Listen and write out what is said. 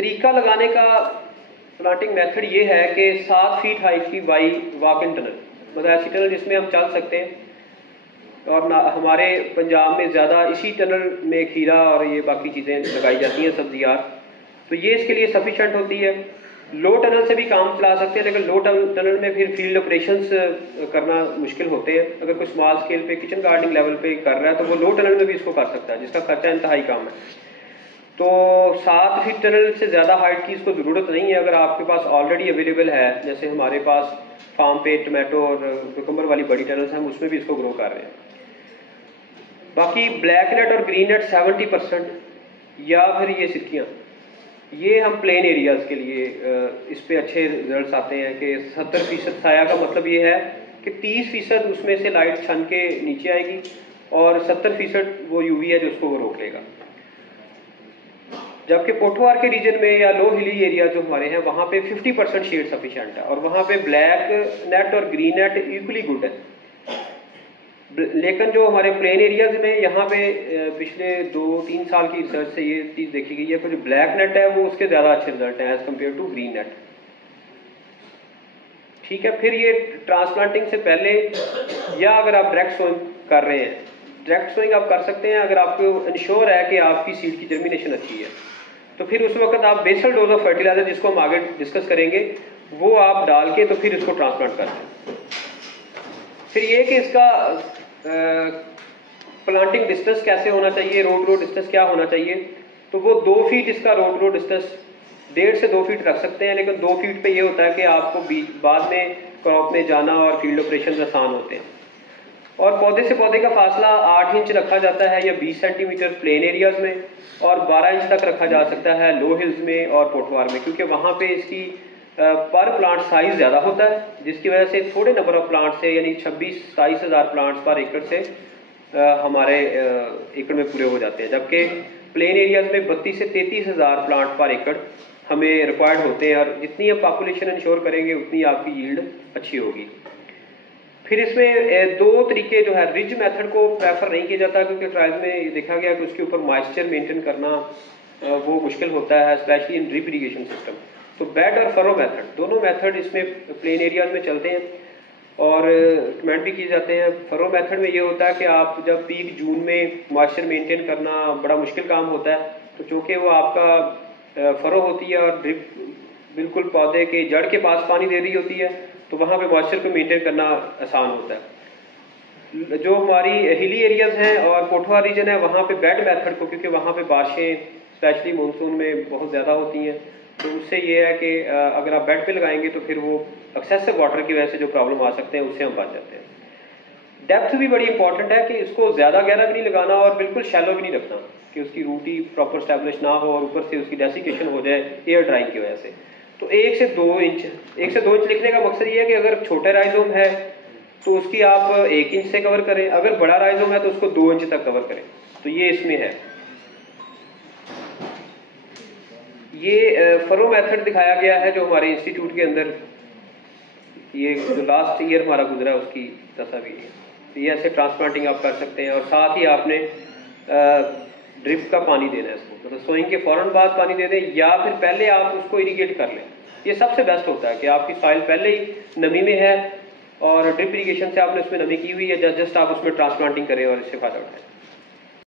तरीका लगाने का प्लांटिंग मेथड ये है कि 7 फीट हाइट की वाई वॉक इन टनल, मतलब ऐसी टनल जिसमें हम चल सकते हैं। और हमारे पंजाब में ज़्यादा इसी टनल में खीरा और ये बाकी चीज़ें लगाई जाती हैं, सब्जियात, तो ये इसके लिए सफिशेंट होती है। लो टनल से भी काम चला सकते हैं, लेकिन लो टनल में फिर फील्ड ऑपरेशंस करना मुश्किल होते हैं। अगर कोई स्मॉल स्केल पे किचन गार्डनिंग लेवल पे कर रहा है तो वो लो टनल में भी इसको कर सकता है, जिसका खर्चा इंतहाई कम है। तो 7 फीट टनल से ज़्यादा हाइट की इसको ज़रूरत नहीं है। अगर आपके पास ऑलरेडी अवेलेबल है, जैसे हमारे पास फार्म पे टमाटो और कुकुम्बर वाली बड़ी टनल्स हैं, हम उसमें भी इसको ग्रो कर रहे हैं। बाकी ब्लैक नेट और ग्रीन नेट 70% या फिर ये सिक्कियाँ, ये हम प्लेन एरियाज़ के लिए इस पे अच्छे रिजल्ट्स आते हैं कि 70% साया का मतलब ये है कि 30% उसमें से लाइट छन के नीचे आएगी और 70% वो यूवी है जो उसको वो रोक लेगा। जबकि पोठवार के रीजन में या लो हिली एरिया जो हमारे हैं वहाँ पे 50% शेड सफिशिएंट है और वहाँ पे ब्लैक नेट और ग्रीन नेट इक्वली गुड है। लेकिन जो हमारे प्लेन एरियाज में यहाँ पे पिछले 2-3 साल की रिसर्च से ये चीज़ देखी गई है कि जो ब्लैक नेट है वो उसके ज़्यादा अच्छे रिजल्ट हैं as compare to green net. ठीक है, फिर ये ट्रांसप्लांटिंग से पहले या अगर आप डायरेक्ट सोइंग कर रहे हैं, डायरेक्ट सोइंग आप कर सकते हैं अगर आपको इंश्योर है कि आपकी सीड की जर्मिनेशन अच्छी है। तो फिर उस वक्त आप बेसल डोज ऑफ फर्टिलाइजर, जिसको हम आगे डिस्कस करेंगे, वो आप डाल के तो फिर इसको ट्रांसप्लांट करते हैं। फिर ये कि इसका प्लांटिंग डिस्टेंस कैसे होना चाहिए, रोड डिस्टेंस क्या होना चाहिए। तो वो 2 फीट इसका रोड डिस्टेंस 1.5 से 2 फीट रख सकते हैं, लेकिन 2 फीट पे ये होता है कि आपको बाद में क्रॉप में जाना और फील्ड ऑपरेशन आसान होते हैं। और पौधे से पौधे का फासला 8 इंच रखा जाता है या 20 सेंटीमीटर प्लेन एरियाज में, और 12 इंच तक रखा जा सकता है लो हिल्स में और पोठवार में, क्योंकि वहाँ पे इसकी पर प्लांट साइज ज़्यादा होता है, जिसकी वजह से थोड़े नंबर ऑफ प्लांट से यानी 26-27 हज़ार प्लांट्स पर एकड़ से हमारे एकड़ में पूरे हो जाते हैं। जबकि प्लेन एरियाज में 32 से 33 हज़ार प्लांट पर एकड़ हमें रिक्वायर्ड होते हैं, और जितनी आप पॉपुलेशन इंश्योर करेंगे उतनी आपकी यील्ड अच्छी होगी। फिर इसमें 2 तरीके जो है, रिज मेथड को प्रेफर नहीं किया जाता क्योंकि ट्रायल्स में देखा गया कि उसके ऊपर मॉइस्चर मेंटेन करना वो मुश्किल होता है, specially in drip irrigation system. तो बेड और फरो मेथड, दोनों मेथड इसमें प्लेन एरियाज में चलते हैं और रिकमेंड भी किए जाते हैं। फरो मेथड में ये होता है कि आप जब पीक जून में मॉइस्चर मेंटेन करना बड़ा मुश्किल काम होता है, तो चूँकि वो आपका फरो होती है और ड्रिप बिल्कुल पौधे के जड़ के पास पानी दे रही होती है, तो वहाँ पे मॉइस्चर को मेंटेन करना आसान होता है। जो हमारी हिली एरियाज हैं और पोठवार रीजन है, वहाँ पे बेड मेथड को, क्योंकि वहाँ पे बारिशें स्पेशली मानसून में बहुत ज़्यादा होती हैं, तो उससे ये है कि अगर आप बेड पे लगाएंगे तो फिर वो एक्सेसिव वाटर की वजह से जो प्रॉब्लम आ सकते हैं उससे हम बच जाते हैं। डेप्थ भी बड़ी इंपॉर्टेंट है कि इसको ज़्यादा गहरा भी नहीं लगाना और बिल्कुल शैलो भी नहीं रखना कि उसकी रूट ही प्रॉपर स्टैब्लिश ना हो और ऊपर से उसकी डेसिकेशन हो जाए एयर ड्राइंग की वजह से। तो 1 से 2 इंच लिखने का मकसद ये है कि अगर छोटा राइजोम है तो उसकी आप 1 इंच से कवर करें, अगर बड़ा राइजोम है तो उसको 2 इंच तक कवर करें। तो ये इसमें है। ये फरो मेथड दिखाया गया है जो हमारे इंस्टीट्यूट के अंदर ये जो लास्ट ईयर हमारा गुजरा उसकी तस्वीर है। तो ये ऐसे ट्रांसप्लांटिंग आप कर सकते हैं और साथ ही आपने ड्रिप का पानी देना है इसको, मतलब सोइंग के फ़ौरन बाद पानी दे दें या फिर पहले आप उसको इरीगेट कर लें। ये सबसे बेस्ट होता है कि आपकी सॉइल पहले ही नमी में है और ड्रिप इरीगेशन से आपने उसमें नमी की हुई है, जस्ट आप उसमें ट्रांसप्लांटिंग करें और इससे फ़ायदा उठाएं।